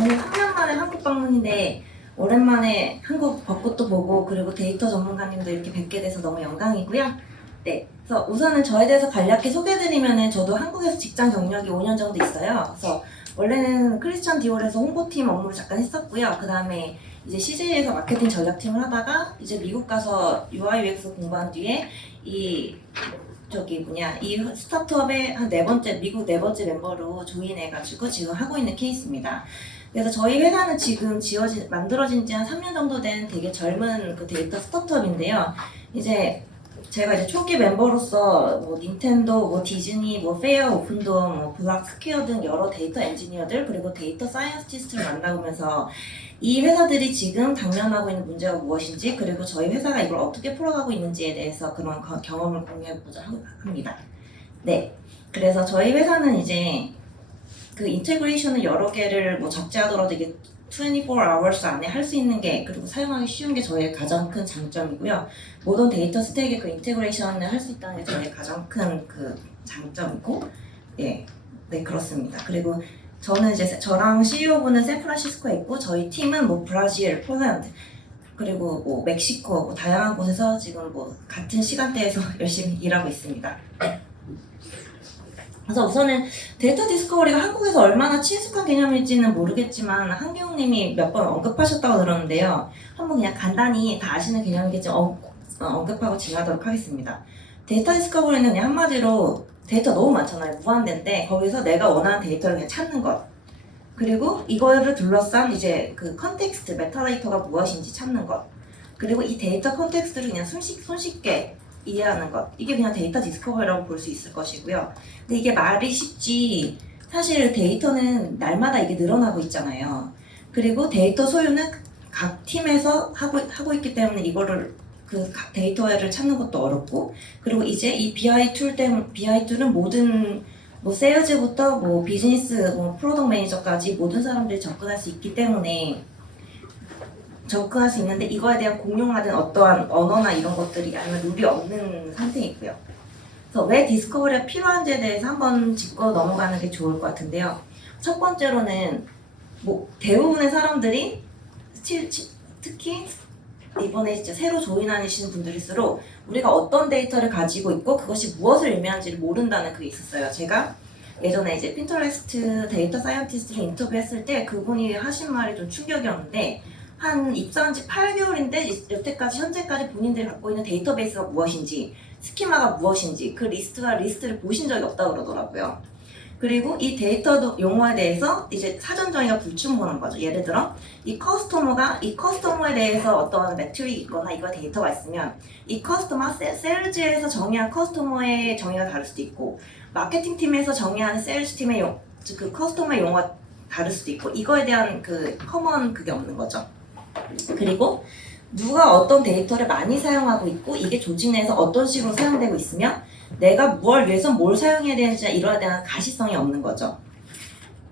오늘 3년 만에 한국 방문인데 오랜만에 한국 벚꽃도 보고 그리고 데이터 전문가님도 이렇게 뵙게 돼서 너무 영광이고요. 네, 그래서 우선은 저에 대해서 간략히 소개해드리면은 저도 한국에서 직장 경력이 5년 정도 있어요. 그래서 원래는 크리스천 디올에서 홍보팀 업무를 잠깐 했었고요. 그 다음에 이제 CJ에서 마케팅 전략팀을 하다가 이제 미국 가서 UI UX 공부한 뒤에 이 스타트업의 한 네 번째, 미국 네 번째 멤버로 조인해가지고 지금 하고 있는 케이스입니다. 그래서 저희 회사는 지금 만들어진 지 한 3년 정도 된 되게 젊은 그 데이터 스타트업인데요. 이제 제가 이제 초기 멤버로서 뭐 닌텐도, 뭐 디즈니, 뭐 페어, 오픈돔, 뭐 블락스퀘어 등 여러 데이터 엔지니어들 그리고 데이터 사이언티스트를 만나보면서 이 회사들이 지금 당면하고 있는 문제가 무엇인지 그리고 저희 회사가 이걸 어떻게 풀어가고 있는지에 대해서 그런 경험을 공유해보자 합니다. 네, 그래서 저희 회사는 이제 그 인테그레이션을 여러 개를 뭐 적재하더라도 이게 24hours 안에 할 수 있는 게 그리고 사용하기 쉬운 게 저희의 가장 큰 장점이고요. 모든 데이터 스택에 그 인테그레이션을 할 수 있다는 게 저희의 가장 큰 그 장점이고, 네, 네 그렇습니다. 그리고 저는 이제 저랑 CEO분은 샌프란시스코에 있고 저희 팀은 뭐 브라질, 폴란드 그리고 뭐 멕시코 뭐 다양한 곳에서 지금 뭐 같은 시간대에서 열심히 일하고 있습니다. 그래서 우선은 데이터 디스커버리가 한국에서 얼마나 친숙한 개념일지는 모르겠지만 한기웅님이 몇 번 언급하셨다고 들었는데요. 한번 그냥 간단히 다 아시는 개념이겠지만 언급하고 지나도록 하겠습니다. 데이터 디스커버리는 그냥 한마디로 데이터 너무 많잖아요. 무한대인데 거기서 내가 원하는 데이터를 그냥 찾는 것. 그리고 이거를 둘러싼 이제 그 컨텍스트, 메타데이터가 무엇인지 찾는 것. 그리고 이 데이터 컨텍스트를 그냥 손쉽게 이해하는 것. 이게 그냥 데이터 디스커버리라고 볼 수 있을 것이고요. 근데 이게 말이 쉽지 사실 데이터는 날마다 이게 늘어나고 있잖아요. 그리고 데이터 소유는 각 팀에서 하고 있기 때문에 이거를 그 데이터를 찾는 것도 어렵고 그리고 이제 이 BI 툴은 모든 뭐 세일즈부터 뭐 비즈니스, 뭐 프로덕트 매니저까지 모든 사람들이 접근할 수 있기 때문에 접근할 수 있는데 이거에 대한 공용화된 어떠한 언어나 이런 것들이 아니면 룰이 없는 상태이고요. 그래서 왜 디스커버리가 필요한지에 대해서 한번 짚고 넘어가는 게 좋을 것 같은데요. 첫 번째로는 뭐 대부분의 사람들이 특히 이번에 진짜 새로 조인하시는 분들일수록 우리가 어떤 데이터를 가지고 있고 그것이 무엇을 의미하는지를 모른다는 그게 있었어요. 제가 예전에 이제 핀터레스트 데이터 사이언티스트를 인터뷰했을 때 그분이 하신 말이 좀 충격이었는데 한 입사한 지 8개월인데 여태까지 현재까지 본인들이 갖고 있는 데이터베이스가 무엇인지 스키마가 무엇인지 그 리스트를 보신 적이 없다고 그러더라고요. 그리고 이 데이터 용어에 대해서 이제 사전 정의가 불충분한 거죠. 예를 들어 이 커스터머에 대해서 어떤 매트릭이 있거나 이거 데이터가 있으면 이 커스터머 세일즈에서 정의한 커스터머의 정의가 다를 수도 있고 마케팅 팀에서 정의하는 세일즈 팀의 그 커스터머 용어가 다를 수도 있고 이거에 대한 그 커먼 그게 없는 거죠. 그리고 누가 어떤 데이터를 많이 사용하고 있고 이게 조직 내에서 어떤 식으로 사용되고 있으며 내가 뭘 위해서 뭘 사용해야 되는지 이러에 대한 가시성이 없는 거죠.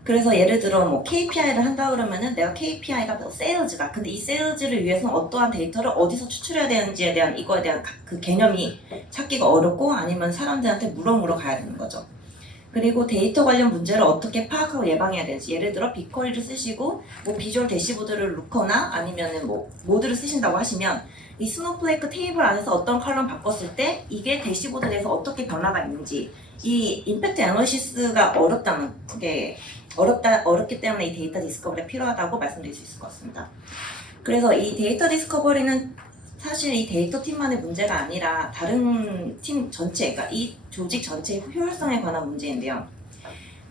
그래서 예를 들어 뭐 KPI를 한다 그러면은 내가 KPI가 뭐 세일즈다. 근데 이 세일즈를 위해서 어떠한 데이터를 어디서 추출해야 되는지에 대한 이거에 대한 그 개념이 찾기가 어렵고 아니면 사람들한테 물어 가야 되는 거죠. 그리고 데이터 관련 문제를 어떻게 파악하고 예방해야 되는지 예를 들어 빅쿼리를 쓰시고 뭐 비주얼 대시보드를 놓거나 아니면은 뭐 모드를 쓰신다고 하시면 이 스노플레이크 테이블 안에서 어떤 컬럼 바꿨을 때 이게 대시보드 내에서 어떻게 변화가 있는지 이 임팩트 애널리시스가 어렵기 때문에 이 데이터 디스커버리가 필요하다고 말씀드릴 수 있을 것 같습니다. 그래서 이 데이터 디스커버리는 사실 이 데이터 팀만의 문제가 아니라 다른 팀 전체, 그러니까 이 조직 전체의 효율성에 관한 문제인데요.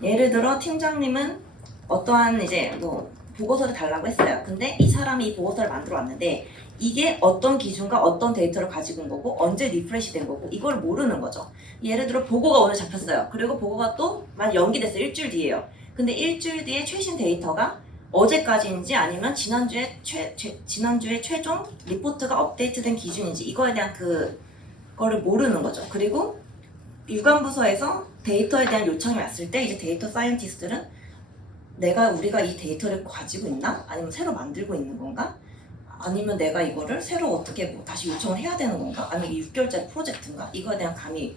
예를 들어 팀장님은 어떠한 이제 뭐 보고서를 달라고 했어요. 근데 이 사람이 이 보고서를 만들어 왔는데 이게 어떤 기준과 어떤 데이터를 가지고 온 거고 언제 리프레시 된 거고 이걸 모르는 거죠. 예를 들어 보고가 오늘 잡혔어요. 그리고 보고가 또 만 연기됐어요. 일주일 뒤에요. 근데 일주일 뒤에 최신 데이터가 어제까지인지 아니면 지난주에 최종 리포트가 업데이트된 기준인지 이거에 대한 그거를 모르는 거죠. 그리고 유관부서에서 데이터에 대한 요청이 왔을 때 이제 데이터 사이언티스트들은 우리가 이 데이터를 가지고 있나? 아니면 새로 만들고 있는 건가? 아니면 내가 이거를 새로 어떻게 뭐 다시 요청을 해야 되는 건가? 아니면 6개월짜리 프로젝트인가? 이거에 대한 감이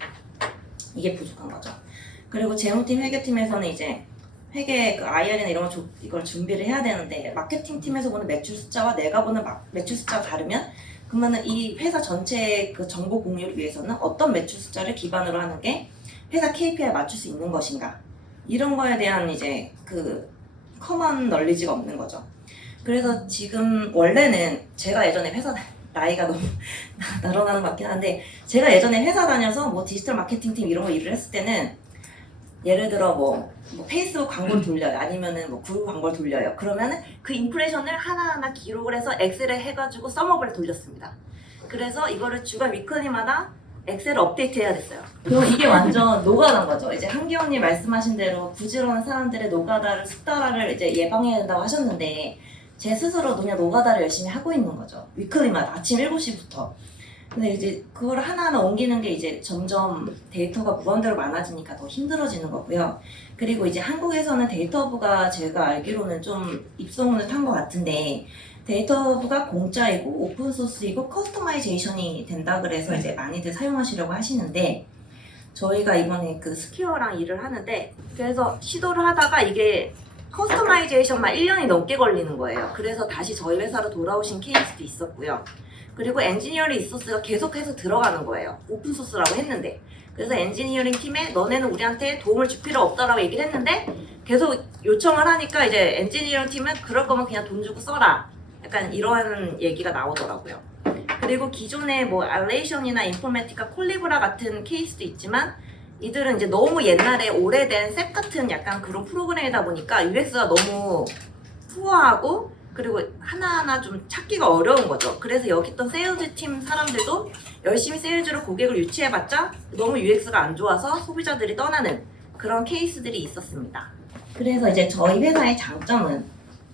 이게 부족한 거죠. 그리고 재무팀, 회계팀에서는 이제 회계 그 IR이나 이런 이걸 준비를 해야 되는데 마케팅 팀에서 보는 매출 숫자와 내가 보는 매출 숫자가 다르면 그러면은 이 회사 전체의 그 정보 공유를 위해서는 어떤 매출 숫자를 기반으로 하는 게 회사 KPI에 맞출 수 있는 것인가 이런 거에 대한 이제 그 커먼 널리지가 없는 거죠. 그래서 지금 원래는 제가 예전에 회사 나이가 너무 날아가는 것 같긴 한데 제가 예전에 회사 다녀서 뭐 디지털 마케팅 팀 이런 거 일을 했을 때는 예를 들어 뭐 페이스북 광고를 돌려요. 아니면은 뭐 구글 광고를 돌려요. 그러면은 그 임프레션을 하나하나 기록을 해서 엑셀에 해가지고 썸업을 돌렸습니다. 그래서 이거를 주간 위클리마다 엑셀을 업데이트해야 됐어요. 그럼 이게 완전 노가다인 거죠. 이제 한기영님 말씀하신 대로 부지런한 사람들의 노가다를 숫다라를 이제 예방해야 된다고 하셨는데 제 스스로도 그냥 노가다를 열심히 하고 있는 거죠. 위클리마다 아침 7시부터. 근데 이제 그걸 하나하나 옮기는 게 이제 점점 데이터가 무한대로 많아지니까 더 힘들어지는 거고요. 그리고 이제 한국에서는 데이터부가 제가 알기로는 좀 입소문을 탄 것 같은데 데이터부가 공짜이고 오픈소스이고 커스터마이제이션이 된다 그래서 이제 많이들 사용하시려고 하시는데 저희가 이번에 그 스퀘어랑 일을 하는데 그래서 시도를 하다가 이게 커스터마이제이션만 1년이 넘게 걸리는 거예요. 그래서 다시 저희 회사로 돌아오신 케이스도 있었고요. 그리고 엔지니어링 리소스가 계속해서 들어가는 거예요. 오픈소스라고 했는데. 그래서 엔지니어링 팀에 너네는 우리한테 도움을 줄 필요 없다라고 얘기를 했는데 계속 요청을 하니까 이제 엔지니어링 팀은 그럴 거면 그냥 돈 주고 써라. 약간 이러한 얘기가 나오더라고요. 그리고 기존에 뭐 알레이션이나 인포메티카 콜리브라 같은 케이스도 있지만 이들은 이제 너무 옛날에 오래된 셉 같은 약간 그런 프로그램이다 보니까 UX가 너무 푸어하고 그리고 하나하나 좀 찾기가 어려운 거죠. 그래서 여기 있던 세일즈 팀 사람들도 열심히 세일즈로 고객을 유치해봤자 너무 UX가 안 좋아서 소비자들이 떠나는 그런 케이스들이 있었습니다. 그래서 이제 저희 회사의 장점은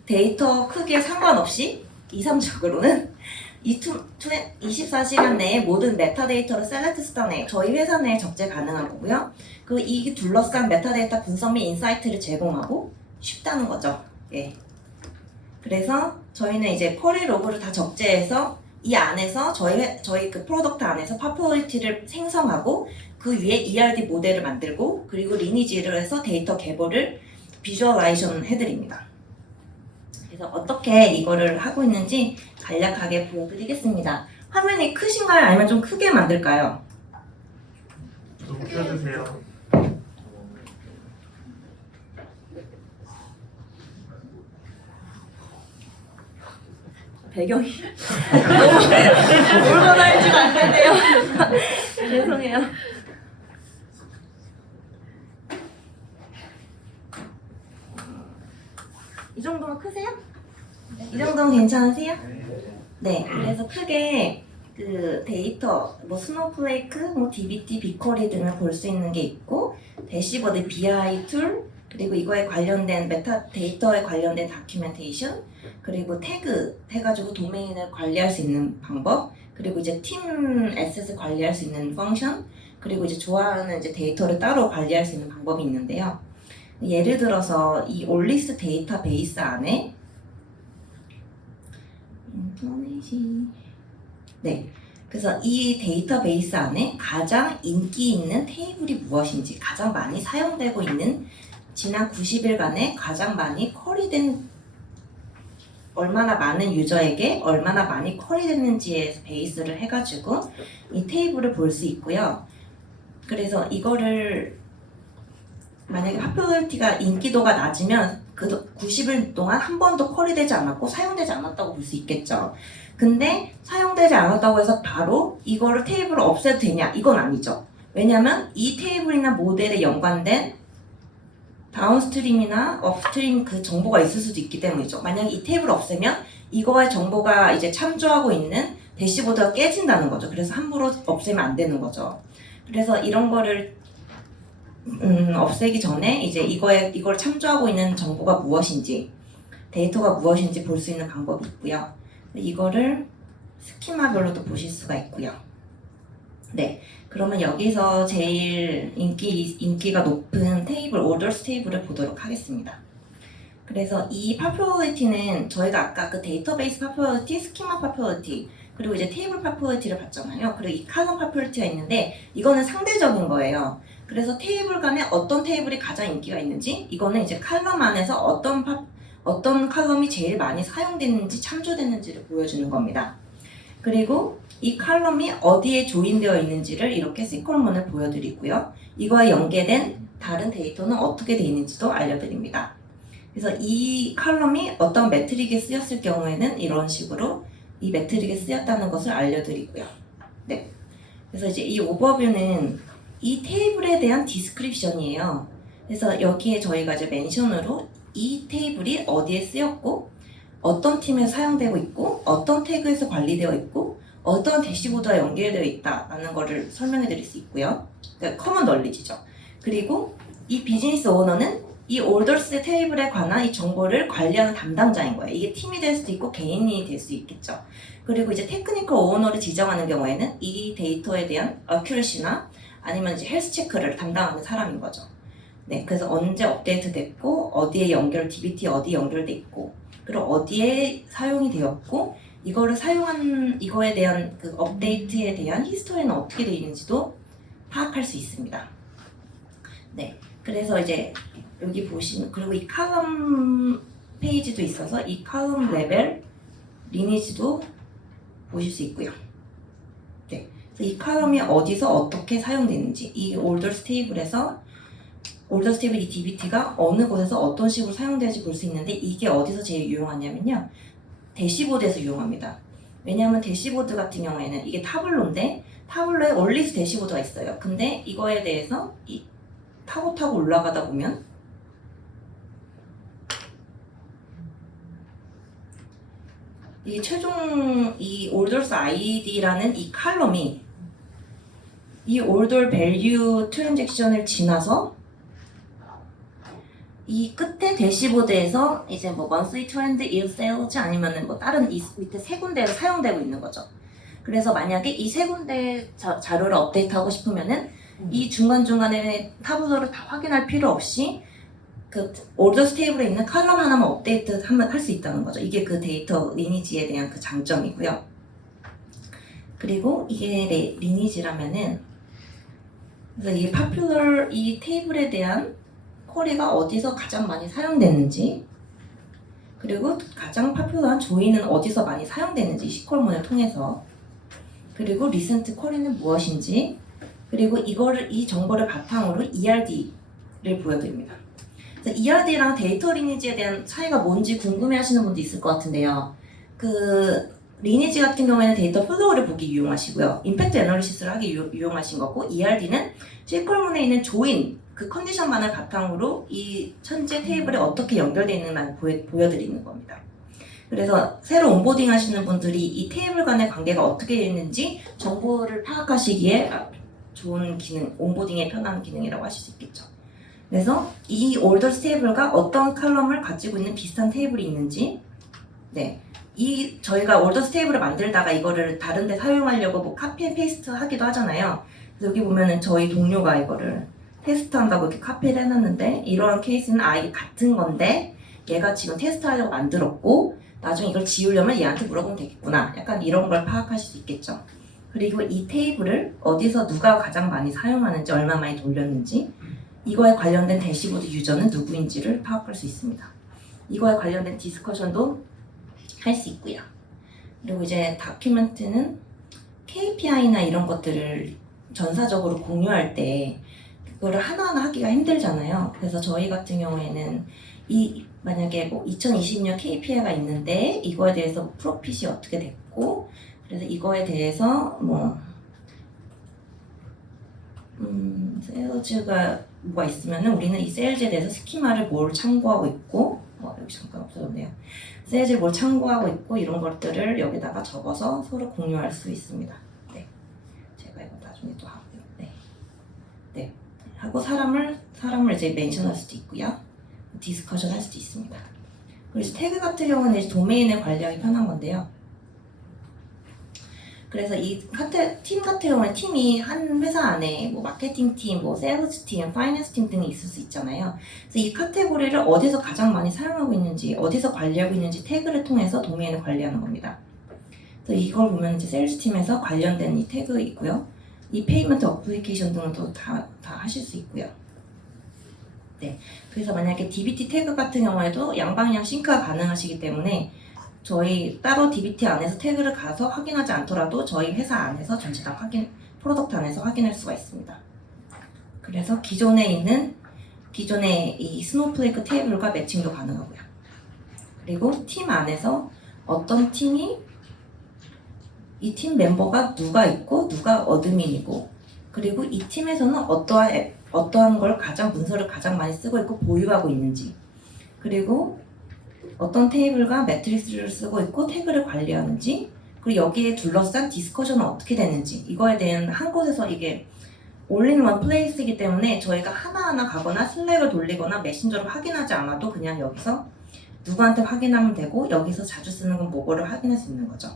데이터 크기에 상관없이 이상적으로는 24시간 내에 모든 메타데이터를 셀렉트 수단 내에 저희 회사 내에 적재 가능한 거고요. 그리고 이 둘러싼 메타데이터 분석 및 인사이트를 제공하고 쉽다는 거죠. 예. 그래서 저희는 이제 쿼리 로그를 다 적재해서 이 안에서 저희 그 프로덕트 안에서 파퓰리티를 생성하고 그 위에 ERD 모델을 만들고 그리고 리니지를 해서 데이터 계보를 비주얼라이션 해드립니다. 그래서 어떻게 이거를 하고 있는지 간략하게 보여드리겠습니다. 화면이 크신가요? 아니면 좀 크게 만들까요? 좀 켜주세요. 배경이 너무 올바라지가 않는데요. 죄송해요. 이 정도면 크세요? 이 정도면 괜찮으세요? 네, 그래서 크게 그 데이터, 뭐 스노우플레이크, 뭐 DBT, 빅쿼리 등을 볼 수 있는 게 있고 대시보드, BI 툴, 그리고 이거에 관련된 메타 데이터에 관련된 다큐멘테이션, 그리고 태그 해가지고 도메인을 관리할 수 있는 방법, 그리고 이제 팀 에셋을 관리할 수 있는 펑션, 그리고 이제 좋아하는 이제 데이터를 따로 관리할 수 있는 방법이 있는데요. 예를 들어서 이 올리스 데이터베이스 안에 네, 그래서 이 데이터베이스 안에 가장 인기 있는 테이블이 무엇인지, 가장 많이 사용되고 있는 지난 90일간에 가장 많이 쿼리된 얼마나 많은 유저에게 얼마나 많이 쿼리됐는지에 베이스를 해가지고 이 테이블을 볼 수 있고요. 그래서 이거를 만약에 파퓰리티가 인기도가 낮으면 그 90일 동안 한 번도 쿼리되지 않았고 사용되지 않았다고 볼 수 있겠죠. 근데 사용되지 않았다고 해서 바로 이거를 테이블을 없애도 되냐? 이건 아니죠. 왜냐면 이 테이블이나 모델에 연관된 다운스트림이나 업스트림 그 정보가 있을 수도 있기 때문이죠. 만약에 이 테이블을 없애면 이거의 정보가 이제 참조하고 있는 대시보드가 깨진다는 거죠. 그래서 함부로 없애면 안 되는 거죠. 그래서 이런 거를 없애기 전에 이제 이걸 참조하고 있는 정보가 무엇인지, 데이터가 무엇인지 볼 수 있는 방법이 있고요. 이거를 스키마별로도 보실 수가 있고요. 네, 그러면 여기서 제일 인기가 높은 테이블, 오더스 테이블을 보도록 하겠습니다. 그래서 이 파퓰리티는 저희가 아까 그 데이터베이스 파퓰리티, 스키마 파퓰리티, 그리고 이제 테이블 파퓰리티를 봤잖아요. 그리고 이 칼럼 파퓰리티가 있는데 이거는 상대적인 거예요. 그래서 테이블 간에 어떤 테이블이 가장 인기가 있는지, 이거는 이제 칼럼 안에서 어떤 칼럼이 제일 많이 사용됐는지, 참조됐는지를 보여주는 겁니다. 그리고 이 칼럼이 어디에 조인되어 있는지를 이렇게 C컬럼을 보여드리고요. 이거와 연계된 다른 데이터는 어떻게 되어 있는지도 알려드립니다. 그래서 이 칼럼이 어떤 매트릭에 쓰였을 경우에는 이런 식으로 이 매트릭에 쓰였다는 것을 알려드리고요. 네. 그래서 이제 이 오버뷰는 이 테이블에 대한 디스크립션이에요. 그래서 여기에 저희가 이제 멘션으로 이 테이블이 어디에 쓰였고, 어떤 팀에 사용되고 있고, 어떤 태그에서 관리되어 있고, 어떤 대시보드와 연결되어 있다라는 것을 설명해 드릴 수 있고요. 그러니까 커먼 널리지죠. 그리고 이 비즈니스 오너는 이 올더스 테이블에 관한 이 정보를 관리하는 담당자인 거예요. 이게 팀이 될 수도 있고 개인이 될 수 있겠죠. 그리고 이제 테크니컬 오너를 지정하는 경우에는 이 데이터에 대한 어큐러시나 아니면 이제 헬스 체크를 담당하는 사람인 거죠. 네, 그래서 언제 업데이트 됐고, 어디에 DBT 어디에 연결돼 있고, 그리고 어디에 사용이 되었고, 이거에 대한 그 업데이트에 대한 히스토리는 어떻게 되어 있는지도 파악할 수 있습니다. 네, 그래서 이제 여기 보시면, 그리고 이 칼럼 페이지도 있어서 이 칼럼 레벨 리니지도 보실 수 있고요. 네, 그래서 이 칼럼이 어디서 어떻게 사용되는지, 이 올더스 테이블에서 올더스 테이블 이 DBT가 어느 곳에서 어떤 식으로 사용되는지 볼 수 있는데, 이게 어디서 제일 유용하냐면요, 대시보드에서 유용합니다. 왜냐하면 대시보드 같은 경우에는 이게 타블로인데, 타블로에 올리스 대시보드가 있어요. 근데 이거에 대해서 타고 올라가다 보면 이 최종 이 올더스 아이디라는 이 칼럼이 이 올더 밸류 트랜잭션을 지나서 이 끝에 대시보드에서 이제 뭐 monthly trend, year sales 아니면은 뭐 다른 이 밑에 세 군데로 사용되고 있는 거죠. 그래서 만약에 이 세 군데 자료를 업데이트하고 싶으면은 이 중간중간에 타블로를 다 확인할 필요 없이 그 올더스 테이블에 있는 칼럼 하나만 업데이트 하면 할 수 있다는 거죠. 이게 그 데이터 리니지에 대한 그 장점이고요. 그리고 이게 리니지라면은 그래서 이 popular 이 테이블에 대한 쿼리가 어디서 가장 많이 사용되는지, 그리고 가장 파퓰러한 조인은 어디서 많이 사용되는지 C컬럼을 통해서, 그리고 리센트 쿼리는 무엇인지, 그리고 이 정보를 바탕으로 ERD를 보여드립니다. 그래서 ERD랑 데이터 리니지에 대한 차이가 뭔지 궁금해하시는 분도 있을 것 같은데요. 그 리니지 같은 경우에는 데이터 플로우를 보기 유용하시고요. 임팩트 애널리시스를 하기 유용하신 거고, ERD는 C컬럼에 있는 조인 그 컨디션만을 바탕으로 이 현재 테이블에 어떻게 연결되어 있는지만 보여드리는 겁니다. 그래서 새로 온보딩 하시는 분들이 이 테이블 간의 관계가 어떻게 있는지 정보를 파악하시기에 좋은 기능, 온보딩에 편한 기능이라고 하실 수 있겠죠. 그래서 이 올더스 테이블과 어떤 칼럼을 가지고 있는 비슷한 테이블이 있는지, 네, 저희가 올더스 테이블을 만들다가 이거를 다른 데 사용하려고 뭐 카피 앤 페이스트 하기도 하잖아요. 그래서 여기 보면은 저희 동료가 이거를 테스트한다고 이렇게 카피를 해놨는데, 이러한 케이스는 이게 같은 건데 얘가 지금 테스트하려고 만들었고 나중에 이걸 지우려면 얘한테 물어보면 되겠구나, 약간 이런 걸 파악하실 수 있겠죠. 그리고 이 테이블을 어디서 누가 가장 많이 사용하는지, 얼마 많이 돌렸는지, 이거에 관련된 대시보드 유저는 누구인지를 파악할 수 있습니다. 이거에 관련된 디스커션도 할 수 있고요. 그리고 이제 다큐멘트는 KPI나 이런 것들을 전사적으로 공유할 때 그거를 하나하나 하기가 힘들잖아요. 그래서 저희 같은 경우에는 만약에 뭐 2020년 KPI가 있는데 이거에 대해서 프로핏이 어떻게 됐고, 그래서 이거에 대해서 뭐 세일즈가 뭐가 있으면은 우리는 이 세일즈에 대해서 스키마를 뭘 참고하고 있고, 여기 잠깐 없어졌네요. 세일즈를 뭘 참고하고 있고, 이런 것들을 여기다가 적어서 서로 공유할 수 있습니다. 네, 제가 이거 나중에 또 하고요. 네. 하고 사람을 이제 멘션할 수도 있고요. 디스커션 할 수도 있습니다. 그리고 태그 같은 경우는 이제 도메인을 관리하기 편한 건데요. 그래서 이 팀 같은 경우는 팀이 한 회사 안에 뭐 마케팅 팀, 뭐 세일즈 팀, 파이낸스 팀 등이 있을 수 있잖아요. 그래서 이 카테고리를 어디서 가장 많이 사용하고 있는지, 어디서 관리하고 있는지 태그를 통해서 도메인을 관리하는 겁니다. 그래서 이걸 보면 이제 세일즈 팀에서 관련된 이 태그 있고요. 이 페이먼트 어플리케이션 등은 또 다 하실 수 있고요. 네, 그래서 만약에 DBT 태그 같은 경우에도 양방향 싱크가 가능하시기 때문에 저희 따로 DBT 안에서 태그를 가서 확인하지 않더라도 저희 회사 안에서 전체 다 프로덕트 안에서 확인할 수가 있습니다. 그래서 기존에 이 스노우플레이크 테이블과 매칭도 가능하고요. 그리고 팀 안에서 어떤 팀이 이 팀 멤버가 누가 있고 누가 어드민이고 그리고 이 팀에서는 어떠한 걸 문서를 가장 많이 쓰고 있고 보유하고 있는지 그리고 어떤 테이블과 매트릭스를 쓰고 있고 태그를 관리하는지 그리고 여기에 둘러싼 디스커션은 어떻게 되는지 이거에 대한 한 곳에서 이게 올인원 플레이스이기 때문에 저희가 하나하나 가거나 슬랙을 돌리거나 메신저를 확인하지 않아도 그냥 여기서 누구한테 확인하면 되고 여기서 자주 쓰는 건 뭐고를 확인할 수 있는 거죠.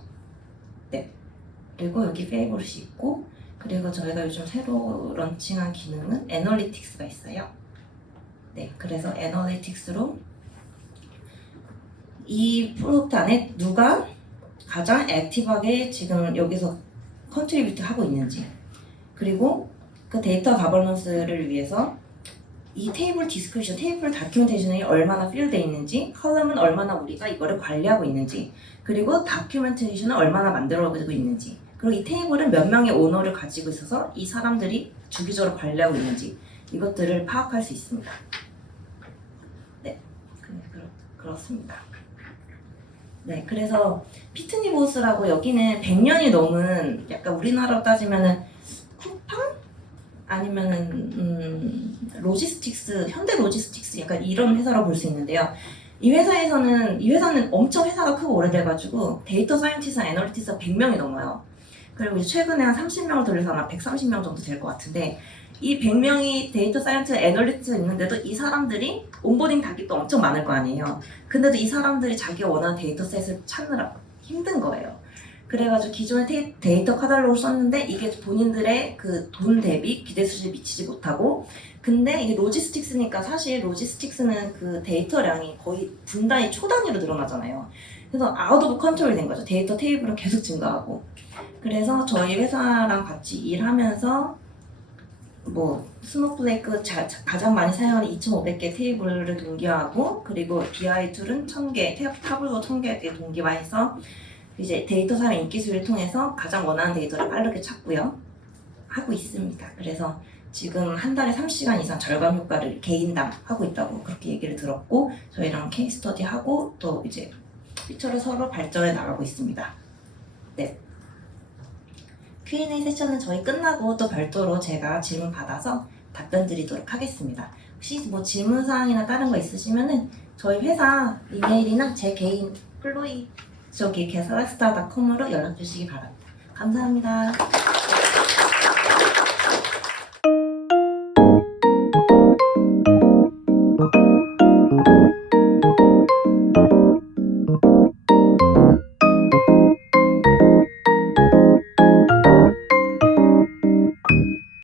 네. 그리고 여기 페이버릿이 있고 그리고 저희가 요즘 새로 런칭한 기능은 애널리틱스가 있어요. 네. 그래서 애널리틱스로 이 프로덕트 안에 누가 가장 액티브하게 지금 여기서 컨트리뷰트 하고 있는지 그리고 그 데이터 가버넌스를 위해서 이 테이블 디스크리션, 테이블 다큐멘테이션이 얼마나 필드되어 있는지 컬럼은 얼마나 우리가 이거를 관리하고 있는지 그리고 다큐멘테이션은 얼마나 만들어지고 있는지 그리고 이 테이블은 몇 명의 오너를 가지고 있어서 이 사람들이 주기적으로 관리하고 있는지 이것들을 파악할 수 있습니다. 네, 그렇습니다. 네, 그래서 피트니 보스라고 여기는 100년이 넘은 약간 우리나라로 따지면은 쿠팡? 아니면은 로지스틱스, 현대 로지스틱스 약간 이런 회사라고 볼 수 있는데요. 이 회사는 엄청 회사가 크고 오래돼가지고 데이터 사이언티스트, 애널리티스트가 100명이 넘어요. 그리고 이제 최근에 한 30명을 돌려서 아마 130명 정도 될 것 같은데 이 100명이 데이터 사이언티스트, 애널리스트가 있는데도 이 사람들이 온보딩 타깃도 엄청 많을 거 아니에요. 근데도 이 사람들이 자기가 원하는 데이터셋을 찾느라 힘든 거예요. 그래가지고 기존에 데이터 카탈로그를 썼는데 이게 본인들의 그 돈 대비 기대 수준에 미치지 못하고 근데 이게 로지스틱스니까 사실 로지스틱스는 그 데이터량이 거의 분단위 초단위로 늘어나잖아요. 그래서 아웃 오브 컨트롤이 된 거죠. 데이터 테이블은 계속 증가하고 그래서 저희 회사랑 같이 일하면서 뭐 스노플레이크 가장 많이 사용하는 2,500개 테이블을 동기화하고 그리고 BI 툴은 1,000개, 타블로 1,000개 동기화해서 이제 데이터 사용 인기 수를 통해서 가장 원하는 데이터를 빠르게 찾고요. 하고 있습니다. 그래서 지금 한 달에 30시간 이상 절감 효과를 개인당 하고 있다고 그렇게 얘기를 들었고 저희랑 케이스 스터디 하고 또 이제 피처를 서로 발전해 나가고 있습니다. 네. Q&A 세션은 저희 끝나고 또 별도로 제가 질문 받아서 답변 드리도록 하겠습니다. 혹시 뭐 질문사항이나 다른 거 있으시면은 저희 회사 이메일이나 제 개인 플로이 저기 게살락스타.com으로 연락 주시기 바랍니다. 감사합니다.